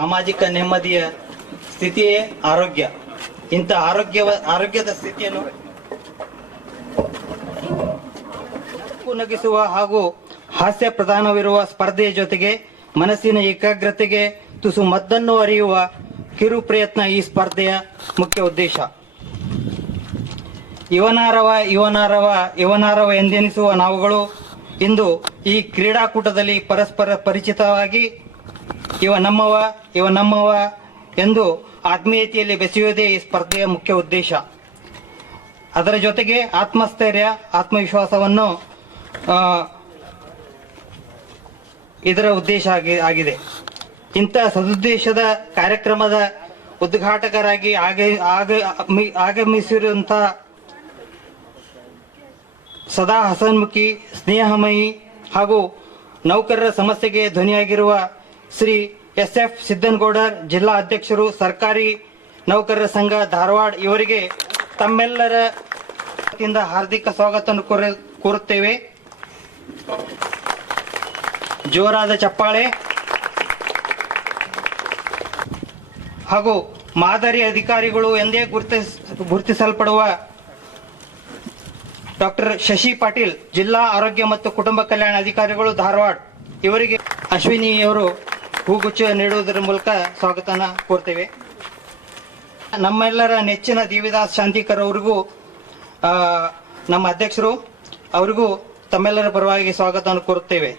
ಸಾಮಾಜಿಕ ನೆಮ್ಮದಿಯ ಸ್ಥಿತಿಯೇ ಆರೋಗ್ಯ. ಇಂಥ ಆರೋಗ್ಯದ ಸ್ಥಿತಿಯನ್ನು ನಗಿಸುವ ಹಾಗೂ ಹಾಸ್ಯ ಪ್ರಧಾನವಿರುವ ಸ್ಪರ್ಧೆಯ ಜೊತೆಗೆ ಮನಸ್ಸಿನ ಏಕಾಗ್ರತೆಗೆ ತುಸು ಮದ್ದನ್ನು ಅರಿಯುವ ಕಿರು ಪ್ರಯತ್ನ ಈ ಸ್ಪರ್ಧೆಯ ಮುಖ್ಯ ಉದ್ದೇಶ. ಇವನಾರವ ಎಂದೆನಿಸುವ ನಾವುಗಳು ಇಂದು ಈ ಕ್ರೀಡಾಕೂಟದಲ್ಲಿ ಪರಸ್ಪರ ಪರಿಚಿತವಾಗಿ ಇವ ನಮ್ಮವ ಎಂದು ಆತ್ಮೀಯತೆಯಲ್ಲಿ ಬೆಸೆಯುವುದೇ ಈ ಸ್ಪರ್ಧೆಯ ಮುಖ್ಯ ಉದ್ದೇಶ. ಅದರ ಜೊತೆಗೆ ಆತ್ಮಸ್ಥೈರ್ಯ, ಆತ್ಮವಿಶ್ವಾಸವನ್ನು ಇದರ ಉದ್ದೇಶ ಆಗಿದೆ. ಇಂಥ ಸದುದ್ದೇಶದ ಕಾರ್ಯಕ್ರಮದ ಉದ್ಘಾಟಕರಾಗಿ ಆಗಮಿಸಿರುವಂತಹ ಸದಾ ಹಸನ್ಮುಖಿ, ಸ್ನೇಹಮಯಿ ಹಾಗೂ ನೌಕರರ ಸಮಸ್ಯೆಗೆ ಧ್ವನಿಯಾಗಿರುವ ಶ್ರೀ SF ಸಿದ್ದನಗೌಡರ್, ಜಿಲ್ಲಾ ಅಧ್ಯಕ್ಷರು, ಸರ್ಕಾರಿ ನೌಕರರ ಸಂಘ ಧಾರವಾಡ ಇವರಿಗೆ ತಮ್ಮೆಲ್ಲರ ವತಿಯಿಂದ ಹಾರ್ದಿಕ ಸ್ವಾಗತವನ್ನು ಕೋರುತ್ತೇವೆ. ಜೋರಾದ ಚಪ್ಪಾಳೆ. ಹಾಗೂ ಮಾದರಿ ಅಧಿಕಾರಿಗಳು ಎಂದೇ ಗುರುತಿಸಲ್ಪಡುವ ಡಾಕ್ಟರ್ ಶಶಿ ಪಾಟೀಲ್, ಜಿಲ್ಲಾ ಆರೋಗ್ಯ ಮತ್ತು ಕುಟುಂಬ ಕಲ್ಯಾಣ ಅಧಿಕಾರಿಗಳು, ಧಾರವಾಡ ಇವರಿಗೆ ಅಶ್ವಿನಿಯವರು ಹೂಗುಚ್ಛ ನೀಡುವುದರ ಮೂಲಕ ಸ್ವಾಗತನ ಕೋರ್ತೇವೆ. ನಮ್ಮೆಲ್ಲರ ನೆಚ್ಚಿನ ದೇವಿದಾಸ್ ಶಾಂತಿಕರ್ ಅವರಿಗೂ, ನಮ್ಮ ಅಧ್ಯಕ್ಷರು ಅವರಿಗೂ ತಮ್ಮೆಲ್ಲರ ಪರವಾಗಿ ಸ್ವಾಗತವನ್ನು ಕೋರುತ್ತೇವೆ.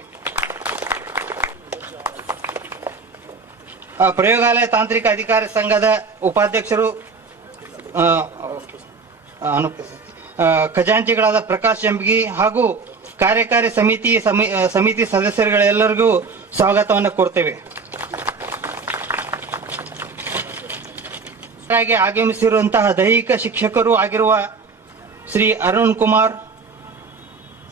ಪ್ರಯೋಗಾಲಯ ತಾಂತ್ರಿಕ ಅಧಿಕಾರಿ ಸಂಘದ ಉಪಾಧ್ಯಕ್ಷರು, ಖಜಾಂಚಿಗಳಾದ ಪ್ರಕಾಶ್ ಜಂಬಗಿ ಹಾಗೂ ಕಾರ್ಯಕಾರಿ ಸಮಿತಿ ಸದಸ್ಯರುಗಳೆಲ್ಲರಿಗೂ ಸ್ವಾಗತವನ್ನು ಕೋರ್ತೇವೆ. ಆಗಮಿಸಿರುವಂತಹ ದೈಹಿಕ ಶಿಕ್ಷಕರು ಆಗಿರುವ ಶ್ರೀ ಅರುಣ್ ಕುಮಾರ್,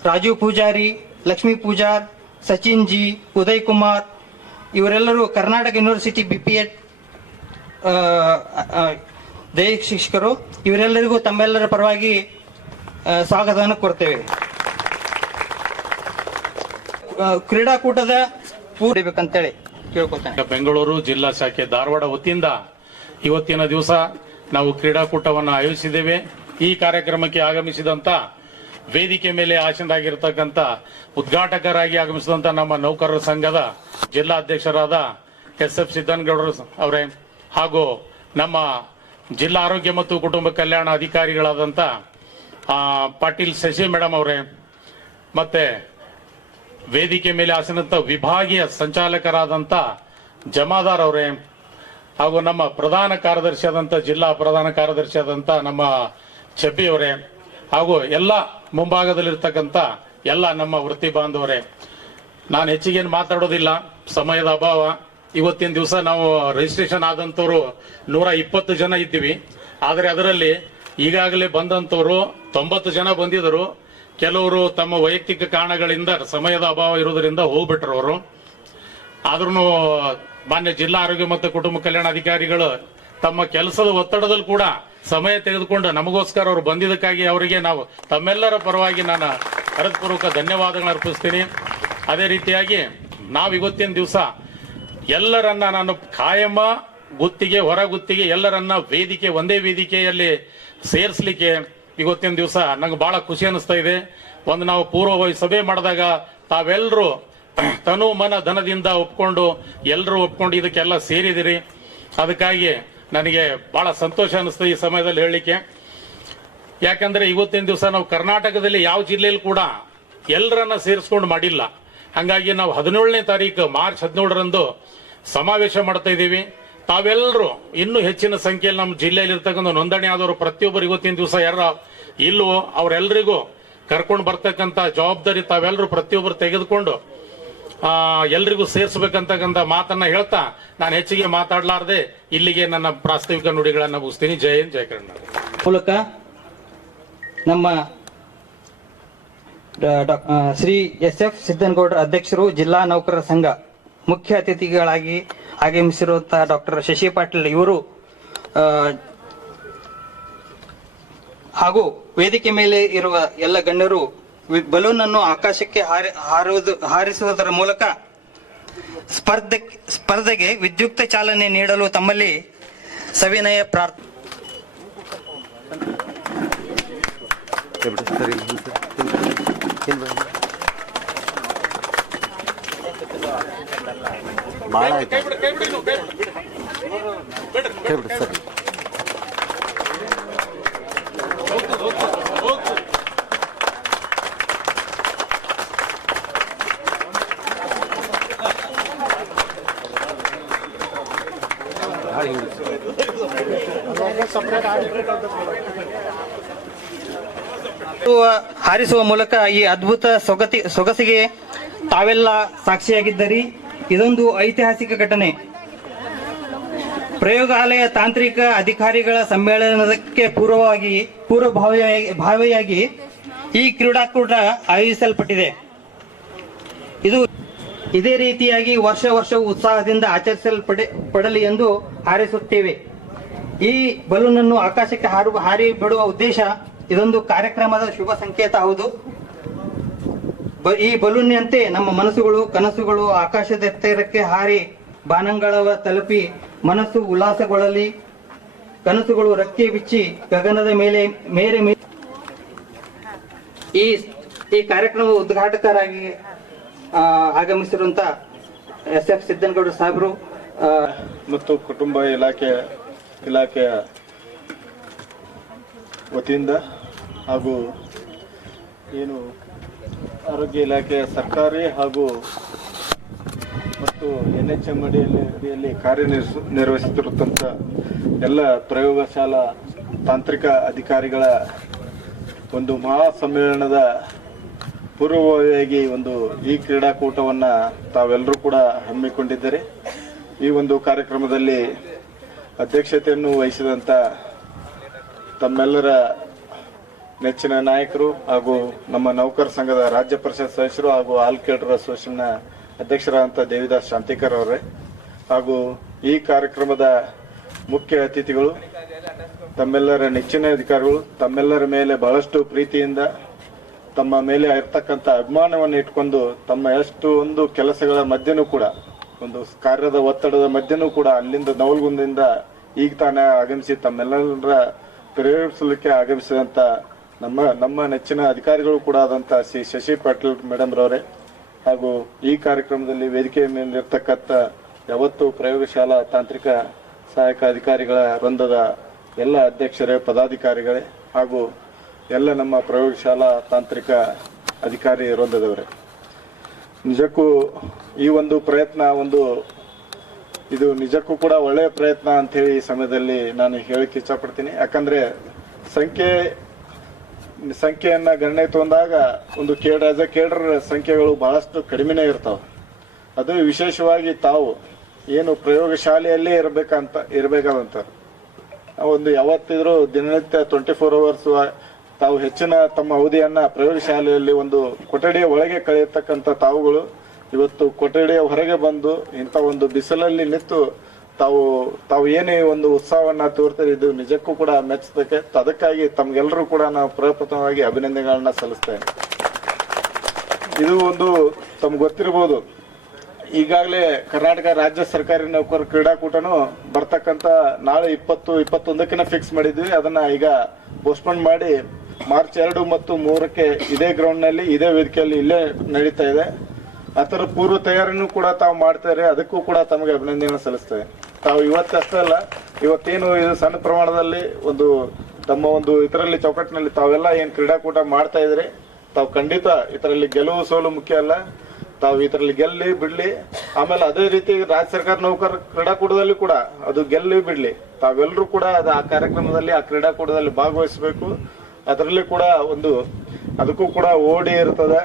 ರಾಜು ಪೂಜಾರಿ, ಲಕ್ಷ್ಮೀ ಪೂಜಾರ್, ಸಚಿನ್ ಜಿ, ಉದಯ್ ಕುಮಾರ್ ಇವರೆಲ್ಲರೂ ಕರ್ನಾಟಕ ಯೂನಿವರ್ಸಿಟಿ BPEd ದೈಹಿಕ ಶಿಕ್ಷಕರು. ಇವರೆಲ್ಲರಿಗೂ ತಮ್ಮೆಲ್ಲರ ಪರವಾಗಿ ಸ್ವಾಗತವನ್ನು ಕೋರ್ತೇವೆ. ಕ್ರೀಡಾಕೂಟದ ಪೂರೈಬೇಕಂತೇಳಿ ಕೇಳ್ಕೊತೇನೆ. ಬೆಂಗಳೂರು ಜಿಲ್ಲಾ ಶಾಖೆ ಧಾರವಾಡ ವತಿಯಿಂದ ಇವತ್ತಿನ ದಿವಸ ನಾವು ಕ್ರೀಡಾಕೂಟವನ್ನು ಆಯೋಜಿಸಿದ್ದೇವೆ. ಈ ಕಾರ್ಯಕ್ರಮಕ್ಕೆ ಆಗಮಿಸಿದಂತ ವೇದಿಕೆ ಮೇಲೆ ಆಸೀನರಾಗಿರ್ತಕ್ಕಂಥ ಉದ್ಘಾಟಕರಾಗಿ ಆಗಮಿಸಿದಂತ ನಮ್ಮ ನೌಕರರ ಸಂಘದ ಜಿಲ್ಲಾ ಅಧ್ಯಕ್ಷರಾದ SF ಸಿದ್ದನಗೌಡರು ಅವರೇ, ಹಾಗೂ ನಮ್ಮ ಜಿಲ್ಲಾ ಆರೋಗ್ಯ ಮತ್ತು ಕುಟುಂಬ ಕಲ್ಯಾಣ ಅಧಿಕಾರಿಗಳಾದಂಥ ಪಾಟೀಲ್ ಶಶಿ ಮೇಡಮ್ ಅವರೇ, ಮತ್ತೆ ವೇದಿಕೆ ಮೇಲೆ ಆಸೀನಂತ ವಿಭಾಗೀಯ ಸಂಚಾಲಕರಾದಂಥ ಜಮಾದಾರ್ ಅವರೇ, ಹಾಗೂ ನಮ್ಮ ಪ್ರಧಾನ ಕಾರ್ಯದರ್ಶಿಯಾದಂಥ ಜಿಲ್ಲಾ ಪ್ರಧಾನ ಕಾರ್ಯದರ್ಶಿಯಾದಂಥ ನಮ್ಮ ಚಬ್ಬಿ ಅವರೇ, ಹಾಗೂ ಎಲ್ಲ ಮುಂಭಾಗದಲ್ಲಿರ್ತಕ್ಕಂಥ ಎಲ್ಲ ನಮ್ಮ ವೃತ್ತಿ ಬಾಂಧವರೇ, ನಾನು ಹೆಚ್ಚಿಗೇನು ಮಾತಾಡೋದಿಲ್ಲ, ಸಮಯದ ಅಭಾವ. ಇವತ್ತಿನ ದಿವಸ ನಾವು ರಿಜಿಸ್ಟ್ರೇಷನ್ ಆದಂಥವ್ರು 120 ಜನ ಇದ್ದೀವಿ. ಆದರೆ ಅದರಲ್ಲಿ ಈಗಾಗಲೇ ಬಂದಂಥವ್ರು 90 ಜನ ಬಂದಿದ್ದರು. ಕೆಲವರು ತಮ್ಮ ವೈಯಕ್ತಿಕ ಕಾರಣಗಳಿಂದ ಸಮಯದ ಅಭಾವ ಇರೋದರಿಂದ ಹೋಗ್ಬಿಟ್ರು ಅವರು. ಆದ್ರೂ ಮಾನ್ಯ ಜಿಲ್ಲಾ ಆರೋಗ್ಯ ಮತ್ತು ಕುಟುಂಬ ಕಲ್ಯಾಣ ಅಧಿಕಾರಿಗಳು ತಮ್ಮ ಕೆಲಸದ ಒತ್ತಡದಲ್ಲಿ ಕೂಡ ಸಮಯ ತೆಗೆದುಕೊಂಡು ನಮಗೋಸ್ಕರ ಅವರು ಬಂದಿದ್ದಕ್ಕಾಗಿ ಅವರಿಗೆ ನಾವು ತಮ್ಮೆಲ್ಲರ ಪರವಾಗಿ ನಾನು ಹೃತ್ಪೂರ್ವಕ ಧನ್ಯವಾದಗಳನ್ನು ಅರ್ಪಿಸ್ತೀನಿ. ಅದೇ ರೀತಿಯಾಗಿ ನಾವು ಇವತ್ತಿನ ದಿವಸ ಎಲ್ಲರನ್ನ ನಾನು ಕಾಯಮ ಗುತ್ತಿಗೆ, ಹೊರ ಗುತ್ತಿಗೆ ಎಲ್ಲರನ್ನ ಒಂದೇ ವೇದಿಕೆಯಲ್ಲಿ ಸೇರಿಸಲಿಕ್ಕೆ ಇವತ್ತಿನ ದಿವಸ ನಂಗೆ ಬಹಳ ಖುಷಿ ಅನಿಸ್ತಾ ಇದೆ. ಒಂದು ನಾವು ಪೂರ್ವಭಾವಿ ಸಭೆ ಮಾಡಿದಾಗ ತಾವೆಲ್ಲರೂ ತನು ಮನ ಧನದಿಂದ ಒಪ್ಕೊಂಡು ಎಲ್ಲರೂ ಒಪ್ಕೊಂಡು ಇದಕ್ಕೆಲ್ಲ ಸೇರಿದಿರಿ. ಅದಕ್ಕಾಗಿ ನನಗೆ ಬಹಳ ಸಂತೋಷ ಅನಿಸ್ತು ಈ ಸಮಯದಲ್ಲಿ ಹೇಳಲಿಕ್ಕೆ. ಯಾಕಂದ್ರೆ ಇವತ್ತಿನ ದಿವಸ ನಾವು ಕರ್ನಾಟಕದಲ್ಲಿ ಯಾವ ಜಿಲ್ಲೆಯಲ್ಲಿ ಕೂಡ ಎಲ್ಲರನ್ನ ಸೇರಿಸ್ಕೊಂಡು ಮಾಡಿಲ್ಲ. ಹಾಗಾಗಿ ನಾವು 17ನೇ ತಾರೀಕು ಮಾರ್ಚ್ 17ರಂದು ಸಮಾವೇಶ ಮಾಡ್ತಾ ಇದ್ದೀವಿ. ತಾವೆಲ್ಲರೂ ಇನ್ನೂ ಹೆಚ್ಚಿನ ಸಂಖ್ಯೆಯಲ್ಲಿ ನಮ್ಮ ಜಿಲ್ಲೆಯಲ್ಲಿ ಇರ್ತಕ್ಕಂಥ ನೋಂದಣಿ ಆದವರು ಪ್ರತಿಯೊಬ್ಬರು ಇವತ್ತಿನ ದಿವಸ ಯಾರ ಇಲ್ವೋ ಅವರೆಲ್ಲರಿಗೂ ಕರ್ಕೊಂಡು ಬರ್ತಕ್ಕಂಥ ಜವಾಬ್ದಾರಿ ತಾವೆಲ್ಲರೂ ಪ್ರತಿಯೊಬ್ಬರು ತೆಗೆದುಕೊಂಡು ಎಲ್ರಿಗೂ ಸೇರಿಸಬೇಕಂತಕ್ಕಂಥ ಮಾತನ್ನ ಹೇಳ್ತಾ ನಾನು ಹೆಚ್ಚಿಗೆ ಮಾತಾಡಲಾರದೆ ಇಲ್ಲಿಗೆ ನನ್ನ ಪ್ರಾಸ್ತಾವಿಕ ನುಡಿಗಳನ್ನು ಮುಗಿಸ್ತೀನಿ. ಜೈ ಹಿಂದ್, ಜೈ ಕರ್ನಾಟಕ. ಮೂಲಕ ನಮ್ಮ ಶ್ರೀ SF ಸಿದ್ದನಗೌಡರ ಅಧ್ಯಕ್ಷರು, ಜಿಲ್ಲಾ ನೌಕರರ ಸಂಘ, ಮುಖ್ಯ ಅತಿಥಿಗಳಾಗಿ ಆಗಮಿಸಿರುವಂತಹ ಡಾಕ್ಟರ್ ಶಶಿ ಪಾಟೀಲ್ ಇವರು ಹಾಗೂ ವೇದಿಕೆ ಮೇಲೆ ಇರುವ ಎಲ್ಲ ಗಣ್ಯರು ಬಲೂನ್ ಅನ್ನು ಆಕಾಶಕ್ಕೆ ಹಾರಿಸುವುದರ ಮೂಲಕ ಸ್ಪರ್ಧೆಗೆ ವಿದ್ಯುಕ್ತ ಚಾಲನೆ ನೀಡಲು ತಮ್ಮಲ್ಲಿ ಸವಿನಯ ಪ್ರಾರ್ಥನೆ. ಭಾಳ ಆಯ್ತು ಸರ್. ಹಾರಿಸುವ ಮೂಲಕ ಈ ಅದ್ಭುತ ಸೊಗಸಿಗೆ ತಾವೆಲ್ಲ ಸಾಕ್ಷಿಯಾಗಿದ್ದರಿ. ಇದೊಂದು ಐತಿಹಾಸಿಕ ಘಟನೆ. ಪ್ರಯೋಗಾಲಯ ತಾಂತ್ರಿಕ ಅಧಿಕಾರಿಗಳ ಸಮ್ಮೇಳನಕ್ಕೆ ಪೂರ್ವಭಾವಿಯಾಗಿ ಈ ಕ್ರೀಡಾಕೂಟ ಆಯೋಜಿಸಲ್ಪಟ್ಟಿದೆ. ಇದೇ ರೀತಿಯಾಗಿ ವರ್ಷವೂ ಉತ್ಸಾಹದಿಂದ ಆಚರಿಸಲ್ಪಡಲಿ ಎಂದು ಹಾರೈಸುತ್ತೇವೆ. ಈ ಬಲೂನ್ ಅನ್ನು ಆಕಾಶಕ್ಕೆ ಹಾರಿ ಬಿಡುವ ಉದ್ದೇಶ ಇದೊಂದು ಕಾರ್ಯಕ್ರಮದ ಶುಭ ಸಂಕೇತ ಹೌದು. ಈ ಬಲೂನ್ನಂತೆ ನಮ್ಮ ಮನಸ್ಸುಗಳು ಕನಸುಗಳು ಆಕಾಶದ ಎತ್ತರಕ್ಕೆ ಹಾರಿ ಬಾನಂಗಳವ ತಲುಪಿ ಮನಸ್ಸು ಉಲ್ಲಾಸಗೊಳ್ಳಲಿ. ಕನಸುಗಳು ರೆಕ್ಕೆ ಬಿಚ್ಚಿ ಗಗನದ ಮೇರೆ ಈ ಕಾರ್ಯಕ್ರಮದ ಉದ್ಘಾಟಕರಾಗಿ ಆಗಮಿಸಿರುವಂತ SF ಸಿದ್ದನಗೌಡ ಸಾಹೇಬರು ಮತ್ತು ಕುಟುಂಬ ಇಲಾಖೆಯ ವತಿಯಿಂದ ಹಾಗೂ ಏನು ಆರೋಗ್ಯ ಇಲಾಖೆಯ ಸರ್ಕಾರಿ ಹಾಗೂ ಮತ್ತು NHM ಅಡಿಯಲ್ಲಿ ಕಾರ್ಯನಿರ್ವಹಿಸುತ್ತಿರುವಂಥ ಎಲ್ಲ ಪ್ರಯೋಗಶಾಲಾ ತಾಂತ್ರಿಕ ಅಧಿಕಾರಿಗಳ ಒಂದು ಮಹಾ ಸಮ್ಮೇಳನದ ಪೂರ್ವಭಾವಿಯಾಗಿ ಈ ಕ್ರೀಡಾಕೂಟವನ್ನು ತಾವೆಲ್ಲರೂ ಕೂಡ ಹಮ್ಮಿಕೊಂಡಿದ್ದಾರೆ. ಈ ಒಂದು ಕಾರ್ಯಕ್ರಮದಲ್ಲಿ ಅಧ್ಯಕ್ಷತೆಯನ್ನು ವಹಿಸಿದಂಥ ತಮ್ಮೆಲ್ಲರ ನೆಚ್ಚಿನ ನಾಯಕರು ಹಾಗೂ ನಮ್ಮ ನೌಕರ ಸಂಘದ ರಾಜ್ಯ ಪರಿಷತ್ ಸದಸ್ಯರು ಹಾಗೂ ಆಲ್ ಕೇಡರ್ ಅಸೋಸಿಯೇಷನ್ನ ಅಧ್ಯಕ್ಷರಾದಂಥ ದೇವಿದಾಸ್ ಶಾಂತಿಕರ್ ಅವರೇ, ಹಾಗೂ ಈ ಕಾರ್ಯಕ್ರಮದ ಮುಖ್ಯ ಅತಿಥಿಗಳು, ತಮ್ಮೆಲ್ಲರ ನೆಚ್ಚಿನ ಅಧಿಕಾರಿಗಳು, ತಮ್ಮೆಲ್ಲರ ಮೇಲೆ ಬಹಳಷ್ಟು ಪ್ರೀತಿಯಿಂದ ತಮ್ಮ ಮೇಲೆ ಇರ್ತಕ್ಕಂಥ ಅಭಿಮಾನವನ್ನು ಇಟ್ಕೊಂಡು ತಮ್ಮ ಒಂದು ಕೆಲಸಗಳ ಮಧ್ಯನೂ ಕೂಡ ಒಂದು ಕಾರ್ಯದ ಒತ್ತಡದ ಮಧ್ಯನೂ ಕೂಡ ಅಲ್ಲಿಂದ ನವಲಗುಂದದಿಂದ ಈಗ ತಾನೇ ಆಗಮಿಸಿ ತಮ್ಮೆಲ್ಲರ ಪ್ರೇರೇಪಿಸಲಿಕ್ಕೆ ಆಗಮಿಸಿದಂಥ ನಮ್ಮ ನೆಚ್ಚಿನ ಅಧಿಕಾರಿಗಳು ಕೂಡ ಆದಂಥ ಶ್ರೀ ಶಶಿ ಪಾಟೀಲ್ ಮೇಡಮ್ ರವರೇ, ಹಾಗೂ ಈ ಕಾರ್ಯಕ್ರಮದಲ್ಲಿ ವೇದಿಕೆಯ ಮೇಲಿರ್ತಕ್ಕಂಥ ಯಾವತ್ತು ಪ್ರಯೋಗಶಾಲಾ ತಾಂತ್ರಿಕ ಸಹಾಯಕ ಅಧಿಕಾರಿಗಳ ವೃಂದದ ಎಲ್ಲ ಅಧ್ಯಕ್ಷರೇ, ಪದಾಧಿಕಾರಿಗಳೇ ಹಾಗೂ ಎಲ್ಲ ನಮ್ಮ ಪ್ರಯೋಗಶಾಲಾ ತಾಂತ್ರಿಕ ಅಧಿಕಾರಿ ವೃಂದದವರೇ, ನಿಜಕ್ಕೂ ಈ ಒಂದು ಪ್ರಯತ್ನ ಇದು ನಿಜಕ್ಕೂ ಕೂಡ ಒಳ್ಳೆಯ ಪ್ರಯತ್ನ ಅಂಥೇಳಿ ಈ ಸಮಯದಲ್ಲಿ ನಾನು ಹೇಳಕ್ಕೆ ಇಷ್ಟಪಡ್ತೀನಿ. ಯಾಕಂದ್ರೆ ಸಂಖ್ಯೆಯನ್ನ ಗಣನೆ ತಗೊಂಡಾಗ ಒಂದು ಕೇಡರ್ ಸಂಖ್ಯೆಗಳು ಬಹಳಷ್ಟು ಕಡಿಮೆನೇ ಇರ್ತಾವೆ. ಅದು ವಿಶೇಷವಾಗಿ ತಾವು ಏನು ಪ್ರಯೋಗಶಾಲೆಯಲ್ಲೇ ಇರಬೇಕಾದಂತ ಯಾವತ್ತಿದ್ರೂ ದಿನನಿತ್ಯ 24 hours ತಾವು ಹೆಚ್ಚಿನ ತಮ್ಮ ಅವಧಿಯನ್ನ ಪ್ರಯೋಗಶಾಲೆಯಲ್ಲಿ ಒಂದು ಕೊಠಡಿಯ ಒಳಗೆ ಕಳೆಯತಕ್ಕಂಥ ತಾವುಗಳು ಇವತ್ತು ಕೊಠಡಿಯ ಹೊರಗೆ ಬಂದು ಇಂಥ ಒಂದು ಬಿಸಿಲಲ್ಲಿ ನಿಂತು ತಾವು ಏನೇ ಒಂದು ಉತ್ಸಾಹವನ್ನ ತೋರ್ತಾರೆ, ಇದು ನಿಜಕ್ಕೂ ಕೂಡ ಮೆಚ್ಚತಕ್ಕೆ. ಅದಕ್ಕಾಗಿ ತಮ್ಗೆಲ್ಲರೂ ಕೂಡ ನಾವು ಪ್ರಪ್ರಥಮವಾಗಿ ಅಭಿನಂದನೆಗಳನ್ನ ಸಲ್ಲಿಸ್ತೇವೆ. ಇದು ತಮ್ಗೆ ಗೊತ್ತಿರಬಹುದು, ಈಗಾಗಲೇ ಕರ್ನಾಟಕ ರಾಜ್ಯ ಸರ್ಕಾರಿ ನೌಕರರ ಕ್ರೀಡಾಕೂಟನು ಬರ್ತಕ್ಕಂಥ ನಾಳೆ 20-21 ಫಿಕ್ಸ್ ಮಾಡಿದ್ವಿ. ಅದನ್ನ ಈಗ ಪೋಸ್ಟ್ಪೋನ್ ಮಾಡಿ ಮಾರ್ಚ್ 2 ಮತ್ತು 3 ಇದೇ ಗ್ರೌಂಡ್ ನಲ್ಲಿ ಇದೇ ವೇದಿಕೆಯಲ್ಲಿ ಇಲ್ಲೇ ನಡೀತಾ ಇದೆ. ಅದರ ಪೂರ್ವ ತಯಾರಿನೂ ಕೂಡ ತಾವು ಮಾಡ್ತಾರೆ. ಅದಕ್ಕೂ ಕೂಡ ತಮಗೆ ಅಭಿನಂದನೆ ಸಲ್ಲಿಸ್ತೇವೆ. ತಾವು ಇವತ್ತಷ್ಟೇ ಅಲ್ಲ, ಇವತ್ತೇನು ಇದು ಸಣ್ಣ ಪ್ರಮಾಣದಲ್ಲಿ ತಮ್ಮ ಇದರಲ್ಲಿ ಚೌಕಟ್ಟಿನಲ್ಲಿ ತಾವೆಲ್ಲ ಏನ್ ಕ್ರೀಡಾಕೂಟ ಮಾಡ್ತಾ ಇದ್ರಿ, ತಾವು ಖಂಡಿತ ಇದರಲ್ಲಿ ಗೆಲುವು ಸೋಲು ಮುಖ್ಯ ಅಲ್ಲ. ತಾವು ಇದರಲ್ಲಿ ಗೆಲ್ಲಿ ಬಿಡ್ಲಿ, ಆಮೇಲೆ ಅದೇ ರೀತಿ ರಾಜ್ಯ ಸರ್ಕಾರ ನೌಕರ ಕ್ರೀಡಾಕೂಟದಲ್ಲಿ ಕೂಡ ಅದು ಗೆಲ್ಲಿ ಬಿಡ್ಲಿ, ತಾವೆಲ್ಲರೂ ಕೂಡ ಆ ಕಾರ್ಯಕ್ರಮದಲ್ಲಿ ಆ ಕ್ರೀಡಾಕೂಟದಲ್ಲಿ ಭಾಗವಹಿಸಬೇಕು. ಅದರಲ್ಲಿ ಕೂಡ ಅದಕ್ಕೂ ಕೂಡ ಓಡಿ ಇರ್ತದೆ.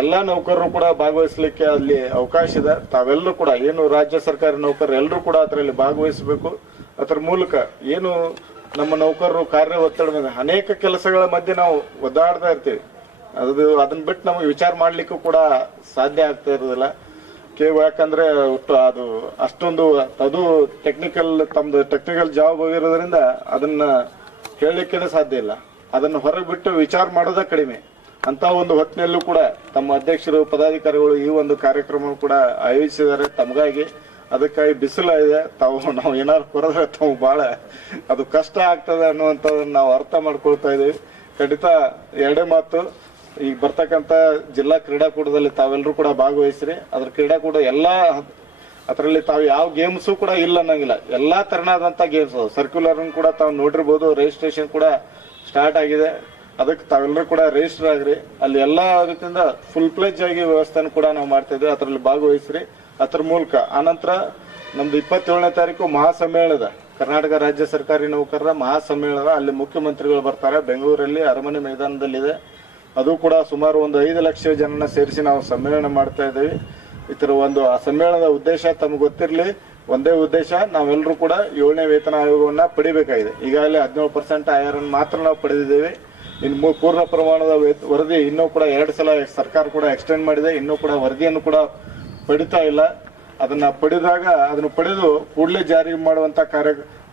ಎಲ್ಲ ನೌಕರರು ಕೂಡ ಭಾಗವಹಿಸಲಿಕ್ಕೆ ಅಲ್ಲಿ ಅವಕಾಶ ಇದೆ. ತಾವೆಲ್ಲರೂ ಕೂಡ ಏನು ರಾಜ್ಯ ಸರ್ಕಾರಿ ನೌಕರರು ಎಲ್ಲರೂ ಕೂಡ ಅದರಲ್ಲಿ ಭಾಗವಹಿಸಬೇಕು. ಅದರ ಮೂಲಕ ಏನು ನಮ್ಮ ನೌಕರರು ಕಾರ್ಯ ಒತ್ತಡ ಮೇಲೆ ಅನೇಕ ಕೆಲಸಗಳ ಮಧ್ಯೆ ನಾವು ಒದ್ದಾಡ್ತಾ ಇರ್ತೀವಿ. ಅದನ್ನ ಬಿಟ್ಟು ನಮಗೆ ವಿಚಾರ ಮಾಡ್ಲಿಕ್ಕೂ ಕೂಡ ಸಾಧ್ಯ ಆಗ್ತಾ ಇರೋದಿಲ್ಲ. ಯಾಕಂದ್ರೆ ಅದು ಅಷ್ಟೊಂದು ತಮ್ದು ಟೆಕ್ನಿಕಲ್ ಜಾಬ್ ಆಗಿರೋದ್ರಿಂದ ಅದನ್ನ ಹೇಳಲಿಕ್ಕೆ ಸಾಧ್ಯ ಇಲ್ಲ. ಅದನ್ನು ಹೊರಗೆ ಬಿಟ್ಟು ವಿಚಾರ ಮಾಡೋದೇ ಕಡಿಮೆ. ಅಂತ ಒಂದು ಹೊತ್ತಿನಲ್ಲೂ ಕೂಡ ತಮ್ಮ ಅಧ್ಯಕ್ಷರು ಪದಾಧಿಕಾರಿಗಳು ಈ ಒಂದು ಕಾರ್ಯಕ್ರಮ ಕೂಡ ಆಯೋಜಿಸಿದ್ದಾರೆ ತಮಗಾಗಿ. ಅದಕ್ಕಾಗಿ ಬಿಸಿಲು ಇದೆ, ನಾವು ಏನಾದ್ರು ಕೊರದ್ರೆ ತಾವು ಬಹಳ ಅದು ಕಷ್ಟ ಆಗ್ತದೆ ಅನ್ನುವಂಥದ್ದನ್ನ ನಾವು ಅರ್ಥ ಮಾಡ್ಕೊಳ್ತಾ ಇದೀವಿ. ಖಂಡಿತ ಎರಡೇ ಮಾತು, ಈಗ ಬರ್ತಕ್ಕಂಥ ಜಿಲ್ಲಾ ಕ್ರೀಡಾಕೂಟದಲ್ಲಿ ತಾವೆಲ್ಲರೂ ಕೂಡ ಭಾಗವಹಿಸ್ರಿ. ಅದ್ರ ಕ್ರೀಡಾಕೂಟ ಎಲ್ಲಾ ಅದರಲ್ಲಿ ತಾವು ಯಾವ ಗೇಮ್ಸು ಕೂಡ ಇಲ್ಲ ಅನ್ನಂಗಿಲ್ಲ, ಎಲ್ಲಾ ತರನಾದಂತ ಗೇಮ್ಸ್ ಸರ್ಕ್ಯುಲರ್ ಕೂಡ ತಾವು ನೋಡಿರ್ಬೋದು. ರಿಜಿಸ್ಟ್ರೇಷನ್ ಕೂಡ ಸ್ಟಾರ್ಟ್ ಆಗಿದೆ, ಅದಕ್ಕೆ ತಾವೆಲ್ಲರೂ ಕೂಡ ರಿಜಿಸ್ಟರ್ ಆಗ್ರಿ. ಅಲ್ಲಿ ಎಲ್ಲಾ ರೀತಿಯಿಂದ ಫುಲ್ ಪ್ಲೇಜ್ ಆಗಿ ವ್ಯವಸ್ಥೆನೂ ಕೂಡ ನಾವು ಮಾಡ್ತಾ ಇದ್ವಿ, ಅದರಲ್ಲಿ ಭಾಗವಹಿಸ್ರಿ. ಅದ್ರ ಮೂಲಕ ಆನಂತರ ನಮ್ದು 27ನೇ ತಾರೀಕು ಮಹಾಸಮ್ಮೇಳನದ ಕರ್ನಾಟಕ ರಾಜ್ಯ ಸರ್ಕಾರಿ ನೌಕರರ ಮಹಾಸಮ್ಮೇಳನ, ಅಲ್ಲಿ ಮುಖ್ಯಮಂತ್ರಿಗಳು ಬರ್ತಾರೆ, ಬೆಂಗಳೂರಲ್ಲಿ ಅರಮನೆ ಮೈದಾನದಲ್ಲಿದೆ. ಅದು ಕೂಡ ಸುಮಾರು ಒಂದು 5 ಲಕ್ಷ ಜನನ ಸೇರಿಸಿ ನಾವು ಸಮ್ಮೇಳನ ಮಾಡ್ತಾ ಇದ್ದೀವಿ. ಇತರ ಒಂದು ಆ ಸಮ್ಮೇಳನದ ಉದ್ದೇಶ ತಮ್ಗೆ ಗೊತ್ತಿರಲಿ, ಒಂದೇ ಉದ್ದೇಶ, ನಾವೆಲ್ಲರೂ ಕೂಡ 7ನೇ ವೇತನ ಆಯೋಗವನ್ನ ಪಡಿಬೇಕಾಗಿದೆ. ಈಗಾಗಲೇ 17% IR ಮಾತ್ರ ನಾವು ಪಡೆದಿದ್ದೇವೆ. ಇನ್ನು ಪೂರ್ಣ ಪ್ರಮಾಣದ ವರದಿ ಇನ್ನೂ ಕೂಡ 2 ಸಲ ಸರ್ಕಾರ ಕೂಡ ಎಕ್ಸ್ಟೆಂಡ್ ಮಾಡಿದೆ, ಇನ್ನೂ ಕೂಡ ವರದಿಯನ್ನು ಕೂಡ ಪಡಿತಾ ಇಲ್ಲ. ಅದನ್ನ ಅದನ್ನು ಪಡೆದು ಕೂಡಲೇ ಜಾರಿ ಮಾಡುವಂತ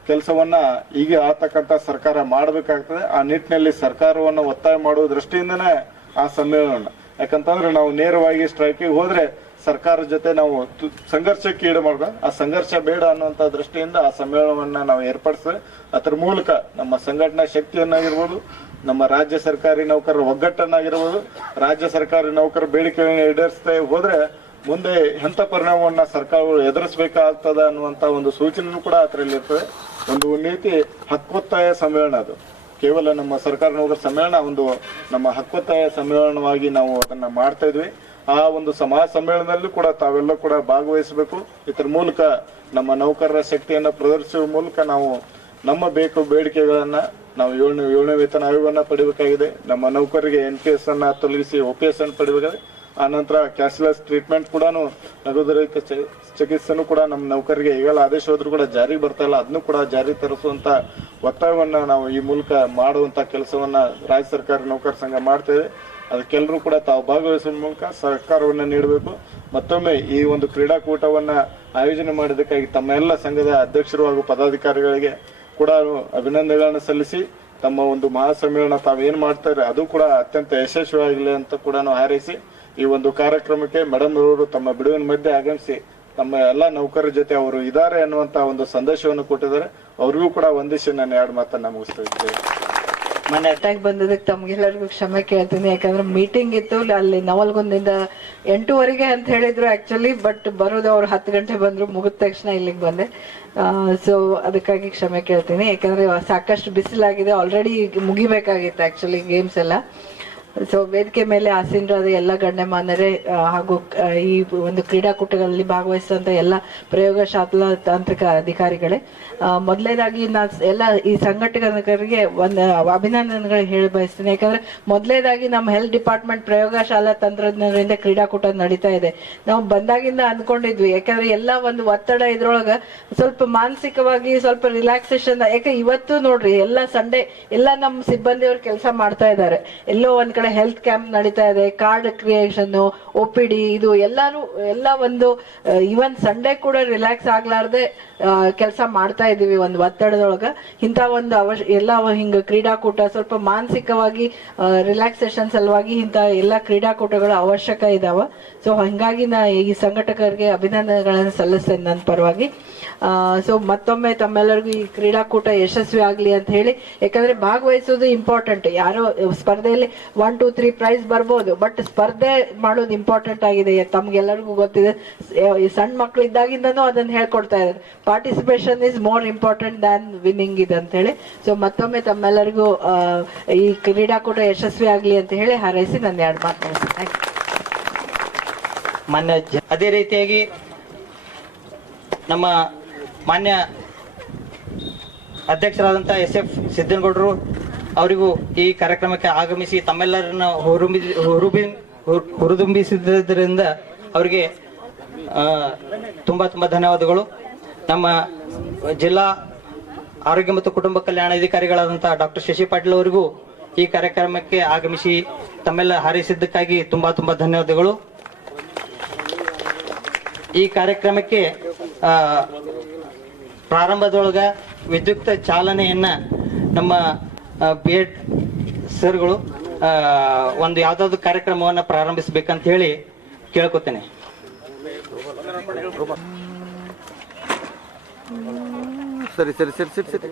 ಕೆಲಸವನ್ನ ಈಗ ಆತಕ್ಕಂತ ಸರ್ಕಾರ ಮಾಡಬೇಕಾಗ್ತದೆ. ಆ ನಿಟ್ಟಿನಲ್ಲಿ ಸರ್ಕಾರವನ್ನ ಒತ್ತಾಯ ಮಾಡುವ ದೃಷ್ಟಿಯಿಂದನೇ ಆ ಸಮ್ಮೇಳನ. ಯಾಕಂತಂದ್ರೆ ನಾವು ನೇರವಾಗಿ ಸ್ಟ್ರೈಕಿಗೆ ಹೋದ್ರೆ ಸರ್ಕಾರದ ಜೊತೆ ನಾವು ಸಂಘರ್ಷಕ್ಕೆ ಈಡು ಮಾಡ್ಬೇಕು. ಆ ಸಂಘರ್ಷ ಬೇಡ ಅನ್ನುವಂತ ದೃಷ್ಟಿಯಿಂದ ಆ ಸಮ್ಮೇಳನವನ್ನ ನಾವು ಏರ್ಪಡಿಸ್ತೇವೆ. ಅದರ ಮೂಲಕ ನಮ್ಮ ಸಂಘಟನಾ ಶಕ್ತಿಯನ್ನಾಗಿರ್ಬೋದು, ನಮ್ಮ ರಾಜ್ಯ ಸರ್ಕಾರಿ ನೌಕರರ ಒಗ್ಗಟ್ಟನ್ನಾಗಿರ್ಬೋದು, ರಾಜ್ಯ ಸರ್ಕಾರಿ ನೌಕರರ ಬೇಡಿಕೆಗಳನ್ನು ಈಡೇರಿಸ್ತಾ ಹೋದ್ರೆ ಮುಂದೆ ಎಂಥ ಪರಿಣಾಮವನ್ನ ಸರ್ಕಾರಗಳು ಎದುರಿಸಬೇಕಾಗ್ತದ ಅನ್ನುವಂತ ಒಂದು ಸೂಚನೆ ಕೂಡ ಅದರಲ್ಲಿ ಇರ್ತದೆ. ಒಂದು ನೀತಿ ಹಕ್ಕೊತ್ತಾಯ ಸಮ್ಮೇಳನ, ಅದು ಕೇವಲ ನಮ್ಮ ಸರ್ಕಾರ ನೌಕರ ಸಮ್ಮೇಳನ ಒಂದು ನಮ್ಮ ಹಕ್ಕೊತ್ತಾಯ ಸಮ್ಮೇಳನವಾಗಿ ನಾವು ಅದನ್ನ ಮಾಡ್ತಾ ಇದ್ವಿ. ಆ ಒಂದು ಸಮಾಜ ಸಮ್ಮೇಳನದಲ್ಲೂ ಕೂಡ ತಾವೆಲ್ಲ ಕೂಡ ಭಾಗವಹಿಸಬೇಕು. ಇದರ ಮೂಲಕ ನಮ್ಮ ನೌಕರರ ಶಕ್ತಿಯನ್ನ ಪ್ರದರ್ಶಿಸುವ ಮೂಲಕ ನಾವು ನಮ್ಮ ಬೇಡಿಕೆಗಳನ್ನ ನಾವು 7ನೇ ವೇತನ ಆಯೋಗವನ್ನ ಪಡಿಬೇಕಾಗಿದೆ. ನಮ್ಮ ನೌಕರರಿಗೆ NPS ಅನ್ನ ತೊಲಗಿಸಿ OPS ಅನ್ನು ಪಡಿಬೇಕಾಗಿದೆ. ಆನಂತರ ಕ್ಯಾಶ್ಲೆಸ್ ಟ್ರೀಟ್ಮೆಂಟ್ ಕೂಡ ನಗದುರಹಿತ ಚಿಕಿತ್ಸೆನೂ ಕೂಡ ನಮ್ಮ ನೌಕರಿಗೆ ಈಗಲ್ಲ ಆದೇಶ ಹೋದ್ರೂ ಕೂಡ ಜಾರಿಗೆ ಬರ್ತಾ ಇಲ್ಲ, ಅದನ್ನು ಕೂಡ ಜಾರಿ ತರಿಸುವಂತ ಒತ್ತಾಯವನ್ನ ನಾವು ಈ ಮೂಲಕ ಮಾಡುವಂತ ಕೆಲಸವನ್ನ ರಾಜ್ಯ ಸರ್ಕಾರಿ ನೌಕರ ಸಂಘ ಮಾಡ್ತೇವೆ. ಅದಕ್ಕೆಲ್ಲರೂ ಕೂಡ ತಾವು ಭಾಗವಹಿಸುವ ಮೂಲಕ ಸಹಕಾರವನ್ನ ನೀಡಬೇಕು. ಮತ್ತೊಮ್ಮೆ ಈ ಒಂದು ಕ್ರೀಡಾಕೂಟವನ್ನ ಆಯೋಜನೆ ಮಾಡಿದ್ದಕ್ಕಾಗಿ ತಮ್ಮ ಎಲ್ಲ ಸಂಘದ ಅಧ್ಯಕ್ಷರು ಹಾಗೂ ಪದಾಧಿಕಾರಿಗಳಿಗೆ ಕೂಡ ಅಭಿನಂದನೆಗಳನ್ನು ಸಲ್ಲಿಸಿ, ತಮ್ಮ ಒಂದು ಮಹಾಸಮ್ಮೇಳನ ತಾವೇನ್ ಮಾಡ್ತಾರೆ ಅದು ಕೂಡ ಅತ್ಯಂತ ಯಶಸ್ವಿಯಾಗಲಿ ಅಂತ ಕೂಡ ನಾವು ಹಾರೈಸಿ, ಈ ಒಂದು ಕಾರ್ಯಕ್ರಮಕ್ಕೆ ಮೇಡಮ್ ಅವರು ತಮ್ಮ ಬಿಡುವಿನ ಮಧ್ಯೆ ಆಗಮಿಸಿ ನಮ್ಮ ಎಲ್ಲಾ ನೌಕರರ ಜೊತೆ ಅವರು ಇದ್ದಾರೆ ಅನ್ನುವಂತ ಒಂದು ಸಂದೇಶವನ್ನು ಕೊಟ್ಟಿದ್ದಾರೆ. ಅವ್ರಿಗೂ ಕೂಡ ವಂದಿಸಿ ನಾನು 2 ಮಾತನ್ನ ಮುಗಿಸ್ತಾ ಇದ್ದೇನೆ. ಮನೆ ಅಟ್ಯಾಕ್ ಬಂದಿದ್ದಕ್ಕೆ ತಮ್ಗೆಲ್ಲರಿಗೂ ಕ್ಷಮೆ ಕೇಳ್ತೀನಿ. ಯಾಕಂದ್ರೆ ಮೀಟಿಂಗ್ ಇತ್ತು ಅಲ್ಲಿ ನವಲ್ಗುಂದಿಂದ 8:30 ಅಂತ ಹೇಳಿದ್ರು ಆಕ್ಚುಲಿ, ಬಟ್ ಬರೋದು ಅವ್ರು 10 ಗಂಟೆ ಬಂದ್ರು, ಮುಗಿದ ತಕ್ಷಣ ಇಲ್ಲಿಗೆ ಬಂದೆ. ಸೊ ಅದಕ್ಕಾಗಿ ಕ್ಷಮೆ ಕೇಳ್ತೀನಿ. ಯಾಕಂದ್ರೆ ಸಾಕಷ್ಟು ಬಿಸಿಲಾಗಿದೆ, ಆಲ್ರೆಡಿ ಮುಗಿಬೇಕಾಗಿತ್ತು ಆಕ್ಚುಲಿ ಗೇಮ್ಸ್ ಎಲ್ಲ. ಸೊ ವೇದಿಕೆ ಮೇಲೆ ಆಸೀನರಾದ ಎಲ್ಲ ಗಣ್ಯಮಾನ್ಯರೇ ಹಾಗೂ ಈ ಒಂದು ಕ್ರೀಡಾಕೂಟಗಳಲ್ಲಿ ಭಾಗವಹಿಸಿದಂತ ಎಲ್ಲ ಪ್ರಯೋಗಶಾಲಾ ತಾಂತ್ರಿಕ ಅಧಿಕಾರಿಗಳೇ, ಮೊದಲನೇದಾಗಿ ನಾನು ಎಲ್ಲ ಈ ಸಂಘಟಕರಿಗೆ ಒಂದು ಅಭಿನಂದನೆಗಳು ಹೇಳಿ ಬಯಸ್ತೀನಿ. ಯಾಕಂದ್ರೆ ಮೊದಲನೇದಾಗಿ ನಮ್ಮ ಹೆಲ್ತ್ ಡಿಪಾರ್ಟ್ಮೆಂಟ್ ಪ್ರಯೋಗಶಾಲಾ ತಂತ್ರಜ್ಞರಿಂದ ಕ್ರೀಡಾಕೂಟ ನಡೀತಾ ಇದೆ. ನಾವು ಬಂದಾಗಿಂದ ಅಂದ್ಕೊಂಡಿದ್ವಿ, ಯಾಕಂದ್ರೆ ಎಲ್ಲ ಒಂದು ಒತ್ತಡ ಇದ್ರೊಳಗ ಸ್ವಲ್ಪ ಮಾನಸಿಕವಾಗಿ ಸ್ವಲ್ಪ ರಿಲ್ಯಾಕ್ಸೇಷನ್. ಯಾಕೆ ಇವತ್ತು ನೋಡ್ರಿ ಎಲ್ಲ ಸಂಡೇ ಎಲ್ಲ ನಮ್ಮ ಸಿಬ್ಬಂದಿಯವರು ಕೆಲಸ ಮಾಡ್ತಾ ಇದ್ದಾರೆ. ಎಲ್ಲೋ ಒಂದ್ ಕಡೆ ಹೆಲ್ತ್ ಕ್ಯಾಂಪ್ ನಡೀತಾ ಇದೆ, ಕಾರ್ಡ್ ಕ್ರಿಯೇಷನ್, OPD, ಇದು ಎಲ್ಲ ಒಂದು ಇವನ್ ಸಂಡೇ ಕೂಡ ರಿಲ್ಯಾಕ್ಸ್ ಆಗ್ಲಾರ್ದೆ ಕೆಲಸ ಮಾಡ್ತಾ ಇದೀವಿ ಒಂದು ಒತ್ತಡದೊಳಗ. ಇಂಥ ಒಂದು ಎಲ್ಲ ಹಿಂಗ ಕ್ರೀಡಾಕೂಟ ಸ್ವಲ್ಪ ಮಾನಸಿಕವಾಗಿ ರಿಲ್ಯಾಕ್ಸೇಷನ್ ಸಲುವಾಗಿ ಇಂಥ ಎಲ್ಲ ಕ್ರೀಡಾಕೂಟಗಳು ಅವಶ್ಯಕ ಇದಾವ. ಸೊ ಹಂಗಾಗಿ ನಾ ಈ ಸಂಘಟಕರಿಗೆ ಅಭಿನಂದನೆಗಳನ್ನು ಸಲ್ಲಿಸ್ತೇನೆ ನನ್ನ ಪರವಾಗಿ. ಸೊ ಮತ್ತೊಮ್ಮೆ ತಮ್ಮೆಲ್ಲರಿಗೂ ಈ ಕ್ರೀಡಾಕೂಟ ಯಶಸ್ವಿ ಆಗ್ಲಿ ಅಂತ ಹೇಳಿ, ಯಾಕಂದ್ರೆ ಭಾಗವಹಿಸೋದು ಇಂಪಾರ್ಟೆಂಟ್. ಯಾರೋ ಸ್ಪರ್ಧೆಯಲ್ಲಿ 1, 2, 3 ಪ್ರೈಸ್ ಬರ್ಬೋದು, ಬಟ್ ಸ್ಪರ್ಧೆ ಮಾಡೋದು ಇಂಪಾರ್ಟೆಂಟ್ ಆಗಿದೆ. ತಮ್ಗೆಲ್ಲರಿಗೂ ಗೊತ್ತಿದೆ, ಸಣ್ಣ ಮಕ್ಳು ಇದ್ದಾಗಿಂದನೂ ಅದನ್ನ ಹೇಳ್ಕೊಡ್ತಾ ಇದ್ದಾರೆ. Participation is more important than winning ಇದೆ ಅಂತ ಹೇಳಿ. ಸೊ ಮತ್ತೊಮ್ಮೆ ತಮ್ಮೆಲ್ಲರಿಗೂ ಈ ಕ್ರೀಡಾಕೂಟ ಯಶಸ್ವಿ ಆಗ್ಲಿ ಅಂತ ಹೇಳಿ ಹಾರೈಸಿ ನನ್ನ 2 ಮಾತು ಮುಗಿಸ್ತೀನಿ. ಅದೇ ರೀತಿಯಾಗಿ ನಮ್ಮ ಮಾನ್ಯ ಅಧ್ಯಕ್ಷರಾದಂಥ SF ಸಿದ್ದನಗೌಡರು ಅವರಿಗೂ ಈ ಕಾರ್ಯಕ್ರಮಕ್ಕೆ ಆಗಮಿಸಿ ತಮ್ಮೆಲ್ಲರನ್ನ ಹುರಿದುಂಬಿಸಿದ್ದರಿಂದ ಅವರಿಗೆ ತುಂಬಾ ಧನ್ಯವಾದಗಳು. ನಮ್ಮ ಜಿಲ್ಲಾ ಆರೋಗ್ಯ ಮತ್ತು ಕುಟುಂಬ ಕಲ್ಯಾಣ ಅಧಿಕಾರಿಗಳಾದಂತಹ ಡಾಕ್ಟರ್ ಶಶಿ ಪಾಟೀಲ್ ಅವರಿಗೂ ಈ ಕಾರ್ಯಕ್ರಮಕ್ಕೆ ಆಗಮಿಸಿ ತಮ್ಮೆಲ್ಲ ಹಾರೈಸಿದ್ದಕ್ಕಾಗಿ ತುಂಬಾ ಧನ್ಯವಾದಗಳು. ಈ ಕಾರ್ಯಕ್ರಮಕ್ಕೆ ಪ್ರಾರಂಭದೊಳಗ ವಿದ್ಯುಕ್ತ ಚಾಲನೆಯನ್ನ ನಮ್ಮ BEd ಸರ್ಗಳು ಒಂದು ಯಾವ್ದಾದ್ರು ಕಾರ್ಯಕ್ರಮವನ್ನ ಪ್ರಾರಂಭಿಸಬೇಕಂತ ಹೇಳಿ ಕೇಳ್ಕೊತೇನೆ. ಸರಿ ಸರಿ ಸರಿ ಸರಿ ಸರಿ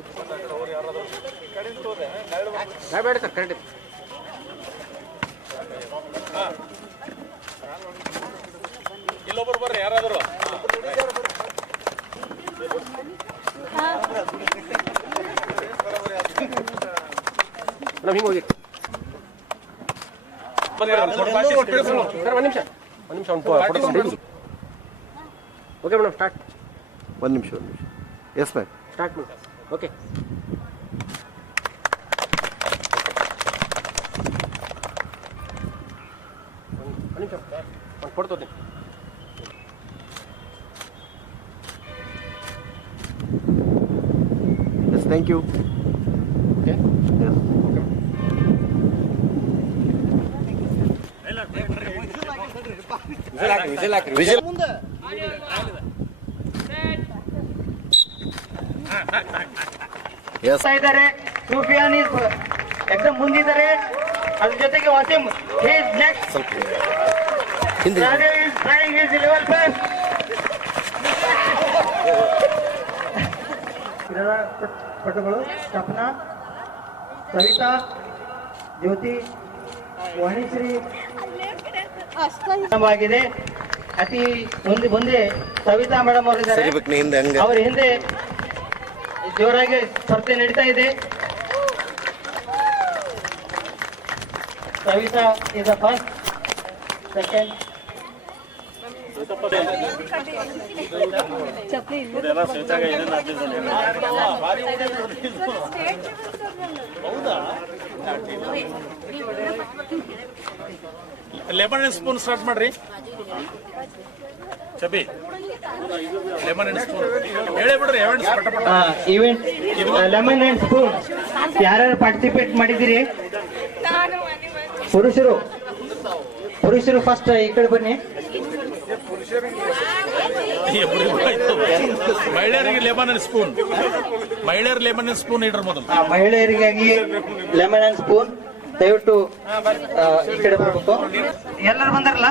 ಇಲ್ಲೊಬ್ರು ಬರ್ರಿ ಯಾರಾದ್ರು. ಒಂದು ನಿಮಿಷ ಎಸ್ ಮ್ಯಾಮ್ ಸ್ಟಾರ್ಟ್ ಮಾಡಿ. ಓಕೆ ಕೊಡ್ತೋತೀನಿ. Yes thank you. ಎಸ್ ಇದ್ದಾರೆ ಸೂಫಿಯಾನ್ ಎಕ್ದಮ್ ಮುಂದಿದ್ದಾರೆ. ಅದ್ರ ಜೊತೆಗೆ ವಾಸಿಂ ನೆಕ್ಸ್ಟ್ ಹಿಂದೆ ಪಟುಗಳು ಸಪ್ನಾ, ಸವಿತಾ, ಜ್ಯೋತಿ, ವಾಣಿಶ್ರೀ ಆಗಿದೆ. ಅತಿ ಮುಂದೆ ಸವಿತಾ ಮೇಡಮ್ ಅವರಿದ್ದಾರೆ. ಸರಿಬೇಕು ನೀ ಹಿಂದೆ ಹಂಗೆ. ಅವರ ಹಿಂದೆ ಜೋರಾಗಿ ಸ್ಪರ್ಧೆ ನಡೀತಾ ಇದೆ. Savita is the first, second. Lemon and spoon start ಮಾಡ್ರಿ. ಚಬಿ ಲೆಮನ್ ಅಂಡ್ ಸ್ಪೂನ್ ಹೇಳಿ ಬಿಡ್ರಿ. ಇವೆಂಟ್ ಲೆಮನ್ ಅಂಡ್ ಸ್ಪೂನ್ ಯಾರ್ಯಾರು ಪಾರ್ಟಿಸಿಪೇಟ್ ಮಾಡಿದಿರಿ? ಪುರುಷರು ಫಸ್ಟ್ ಈ ಕಡೆ ಬನ್ನಿ. ಮಹಿಳೆಯರಿಗೆ ಲೆಮನ್ ಅಂಡ್ ಸ್ಪೂನ್, ಮಹಿಳೆಯರು ಲೆಮನ್ ಅಂಡ್ ಸ್ಪೂನ್ ಇಡ್ರ ಮೊದಲು. ಮಹಿಳೆಯರಿಗಾಗಿ ಲೆಮನ್ ಅಂಡ್ ಸ್ಪೂನ್. ದಯವಿಟ್ಟು ಈ ಕಡೆ ಬರಬೇಕು. ಎಲ್ಲರೂ ಬಂದಾರಲ್ಲ?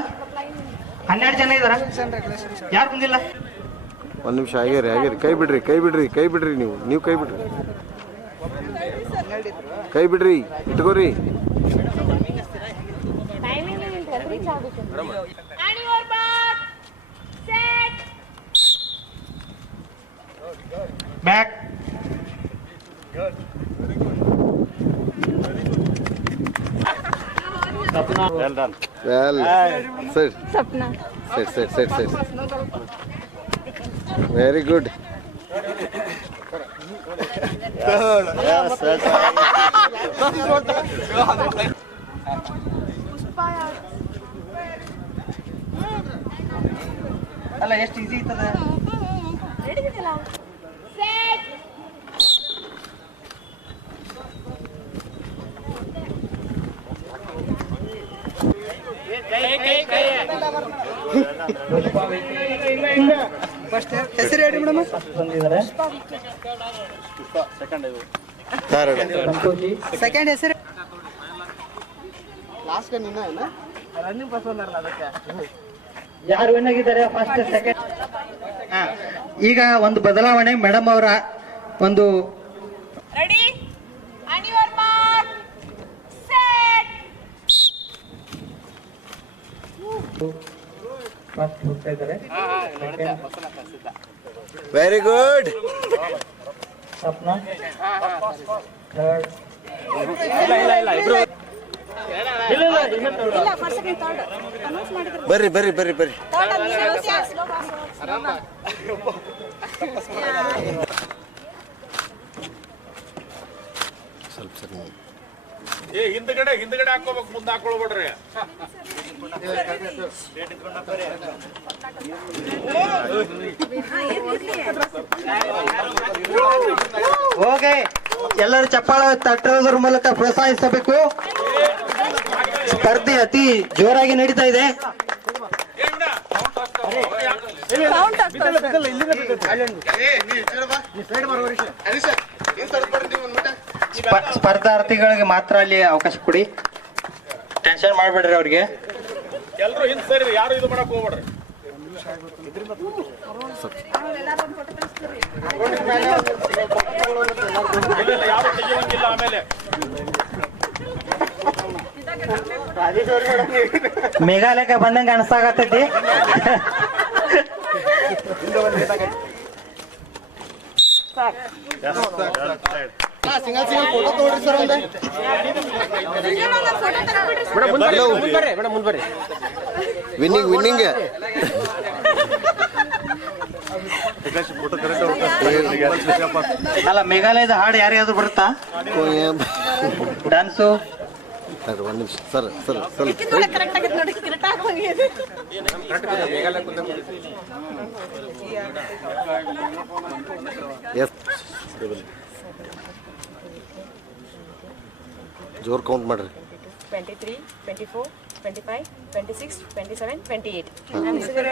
12 ಜನ ಇದಾರ. ಯಾರು ಬಂದಿಲ್ಲ? ಒಂದು ನಿಮಿಷ ಆಗ್ಯಾರಿ ಕೈ ಬಿಡ್ರಿ ನೀವು ಕೈ ಬಿಡ್ರಿ ಇಟ್ಕೋರಿ. ಬ್ಯಾಕ್. ವೆಲ್ ಸರಿ ಸರಿ ವೆರಿ ಗುಡ್. ಅಲ್ಲ ಎಷ್ಟು ಈಸಿ ಇರ್ತದ. ಹೆಸರು ಹೇಳಿ ಮೇಡಮ್. ಬಂದಿದ್ದಾರೆ ಸಂತೋಷಿ. ಸೆಕೆಂಡ್ ಹೆಸರು ಯಾರು ವಿನ್ ಆಗಿದ್ದಾರೆ? First second. ಈಗ ಒಂದು ಬದಲಾವಣೆ. ಮೇಡಮ್ ಅವರ ಒಂದು ready on your mark set. First ಹೋಗ್ತಾ ಇದ್ದಾರೆ. Very good. ಸಪ್ನಾ ಥರ್ಡ್. ಇಲ್ಲ ಫಸ್ಟ್ ಸೆಕೆಂಡ್ ಥರ್ಡ್ ಅನೌನ್ಸ್ ಮಾಡಿದ್ರು. ಬರ್ರಿ ಥರ್ಡ್ ಅಲ್ಲಿ ಸ್ಲೋ ಸ್ವಲ್ಪ ಸರಿ. ಹಿಂದ್ಗಡೆ ಹಾಕೋಬೇಕು, ಮುಂದೆ ಹಾಕೊಳ್ಬೇಡ್ರಿ. ಓಕೆ, ಎಲ್ಲರೂ ಚಪ್ಪಾಳೆ ತಟ್ಟೋದ್ರ ಮೂಲಕ ಪ್ರೋತ್ಸಾಹಿಸಬೇಕು. ಸ್ಪರ್ಧೆ ಅತಿ ಜೋರಾಗಿ ನಡೀತಾ ಇದೆ. ಸ್ಪರ್ಧಾರ್ಥಿಗಳಿಗೆ ಮಾತ್ರ ಅಲ್ಲಿ ಅವಕಾಶ ಕೊಡಿ. ಮೆನ್ಷನ್ ಮಾಡ್ಬೇಡ್ರಿ ಅವ್ರಿಗೆ. ಎಲ್ಲರೂ ಹಿಂದೆ ಸರಿ, ಯಾರು ಇದು ಮಾಡಕ್ ಹೋಗ್ಬೇಡ್ರಿ. ಯಾರು ತೆಗಿಯೋಂಗಿಲ್ಲ ಆಮೇಲೆ. ಮೇಘಾಲಯಕ್ಕೆ ಬಂದಂಗ ಅನ್ಸಾಗತ್ತೈತಿ. ವಿನ್ನಿಂಗ್ ಅಲ್ಲ, ಮೇಘಾಲಯದ ಹಾಡು ಯಾರ್ಯಾವ್ದು ಬರುತ್ತಾ? ಡ್ಯಾನ್ಸು ಒಂದು ನಿಮಿಷ ಸರ್ ಸರ್ ಸರ್ ಕರೆಕ್ಟ್ ಆಗಿತ್ತು ನೋಡಿ, ಕರೆಕ್ಟ್ ಆಗಿ ಎಸ್ ಜೋರ್ ಕೌಂಟ್ ಮಾಡ್ರಿ. 23, 24, 25, 26, 27, 28. I'm Mr.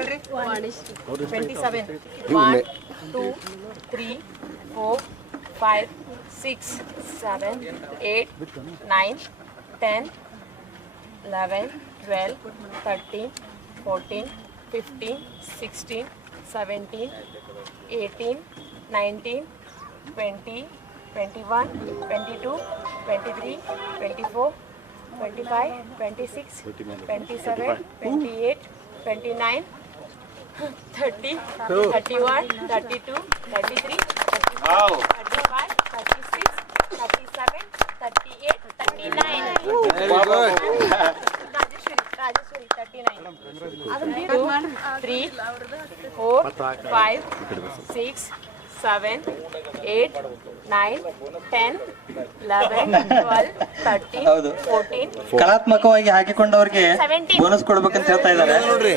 27. 1, 2, 3, 4, 5, 6, 7, 8, 9, 10, 11, 12, 13, 14, 15, 16, 17, 18, 19, 20, 21, 22, 23, 24, 25, 26, 27, 28, 29, 30, 31, 32, 33, 34, 35, 36, 37, 38, 39. Rajeshwari, 39. 2, 3, 4, 5, 6, 7, 8, 9, 10, 11, 12, 13, ಹೌದು. 14, ಕಲಾತ್ಮಕವಾಗಿ ಹಾಕಿಕೊಂಡವ್ರಿಗೆ 17. ಬೋನಸ್ ಕೊಡ್ಬೇಕಂತ ಹೇಳ್ತಾ ಇದ್ದಾರೆ. ನೋಡ್ರಿ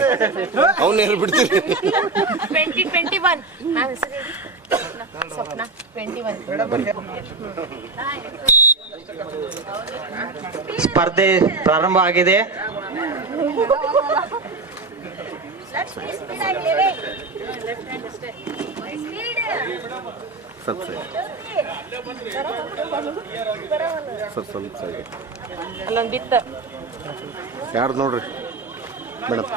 ಅವ್ನ ಹೇಳ್ಬಿಡ್ತೀರಿ. 20, 21. Ma'am, ಹೆಸರು ಹೇಳಿ. ಸ್ವಪ್ನ 21. ಸ್ಪರ್ಧೆ ಪ್ರಾರಂಭ ಆಗಿದೆ. ಸರ್ ಸರ್ ಸರ್ ಸ್ವಲ್ಪ ಸರಿ ಅಲ್ಲೊಂದು ಬಿತ್ತ. ಯಾರು ನೋಡ್ರಿ ಮೇಡಮ್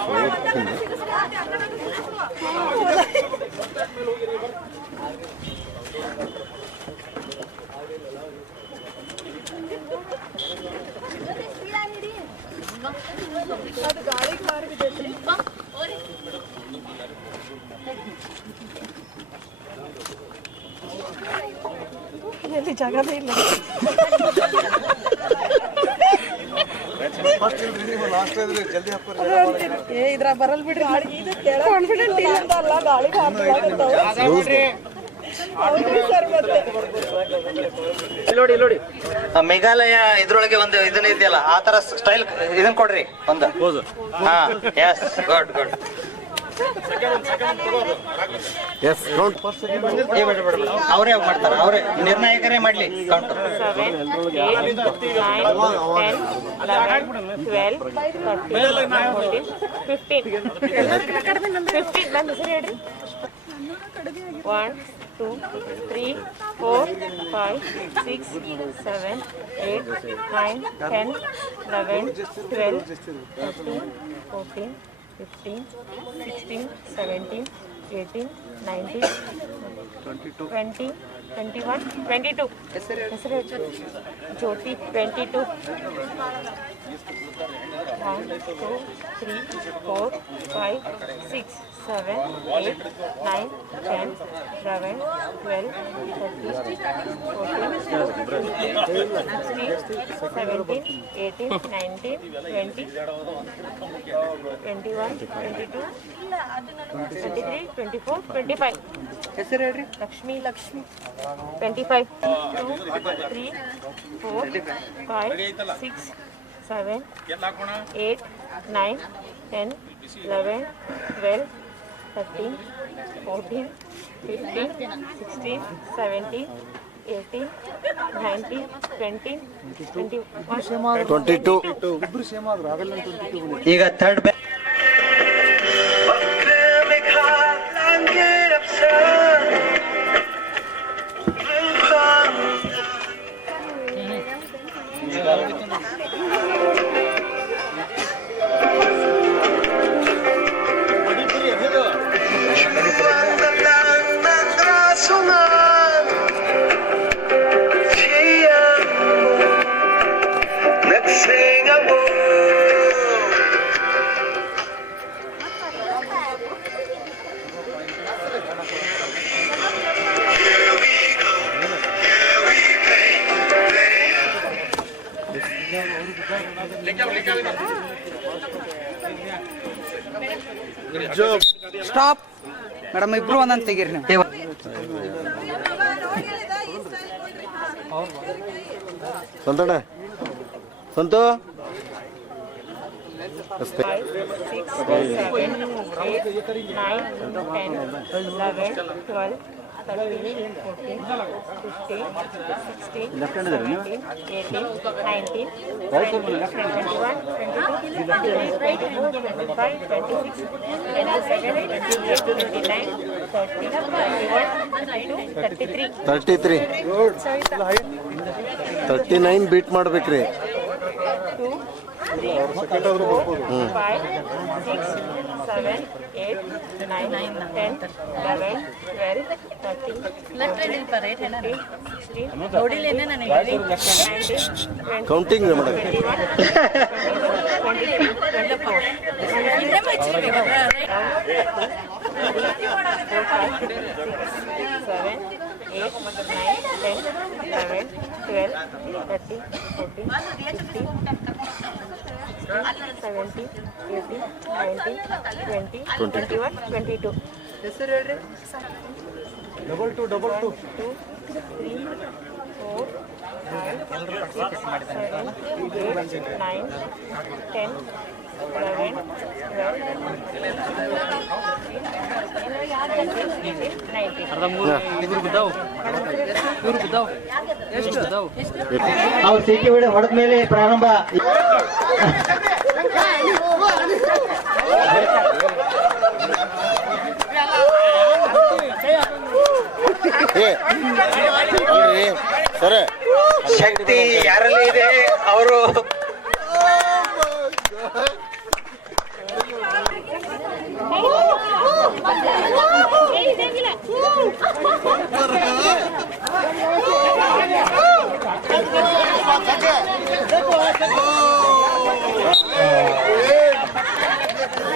ಜಾಗನೇ ಇಲ್ಲ. ಇದ್ರ ಬರಲ್ ಬಿಡ್ರಿ. ಕಾನ್ಫಿಡೆಂಟ್ ಇಲ್ಲ ಗಾಳಿ ಮೇಘಾಲಯ ಇದ್ರೊಳಗೆ ಒಂದು ಇದನ್ನ ಇದೆಯಲ್ಲ, ಆ ತರ ಸ್ಟೈಲ್ ಇದನ್ನ ಕೊಡ್ರಿ ಒಂದು. ಹಾ, yes, good good. Yes count ಅವರೇ ಮಾಡ್ತಾರ, ಅವರೇ ನಿರ್ಣಾಯಕರೇ ಮಾಡ್ಲಿ ಕೌಂಟ್. 7, 8, 9, 10, 11, 12, 13, 14, 15. Ma'am, ಹೆಸರು ಹೇಳ್ರಿ. 1, 2, 3, 4, 5, 6, 7, 8, 9, 10, 11, 12, 13, 14, 15, 16, 17, 18, 19, 20, 21, 22. ಹೆಸರು ಜ್ಯೋತಿ 22. 1, 2, 3, 4, 5, 6, 7, 8, 9, 10, 11, 12, 13, 14, 15, 16, 17, 18, 19, 20, 21, 22, 23, 24, 25. ಹೆಸರು ಹೇಳ್ರಿ. ಲಕ್ಷ್ಮಿ 25. 2, 3, 4, 5, 6, 7, 8, 9, 10, 11, 12, 13, 14, 15, 16, 17, 18, 19, 20, 21. 22 ಈಗ ಥರ್ಡ್ ಸ್ಟಾಪ್ ಮೇಡಮ್, ಇಬ್ರು ಒಂದೊಂದು ತೆಗೀರಿ ನೀವು. ಸಂತಣ್ಣ, ಸಂತು ಅಷ್ಟೇ. 5, 6, 7, 8, 9, 10, 11, 12, 13, 14, 15, 16, 17, 18, 19, 20, 21, 22, 23, 24, 25, 26, 27, 28, 29, 30, 31, 32, 33. 39 ಬೀಟ್ ಮಾಡ್ಬೇಕ್ರಿ. 2, 3, 4, 5, 6, 7, 8, 9, 10, 11, 12, 13, 14, 15, 16, 19, ಕೌಂಟಿಂಗ್ ಮೇಡಮ್. 22. ಹೆಸರು ಹೇಳ್ರಿ. 2, 3, 4, 5, 6, 7, 8, 9, 10, 11, 12, 19. ಅವ್ರು ಸೀಟಿ ಹೊಡೆದ ಮೇಲೆ ಪ್ರಾರಂಭ. ಸರ್, ಶಕ್ತಿ ಯಾರಲ್ಲಿ ಇದೆ ಅವರು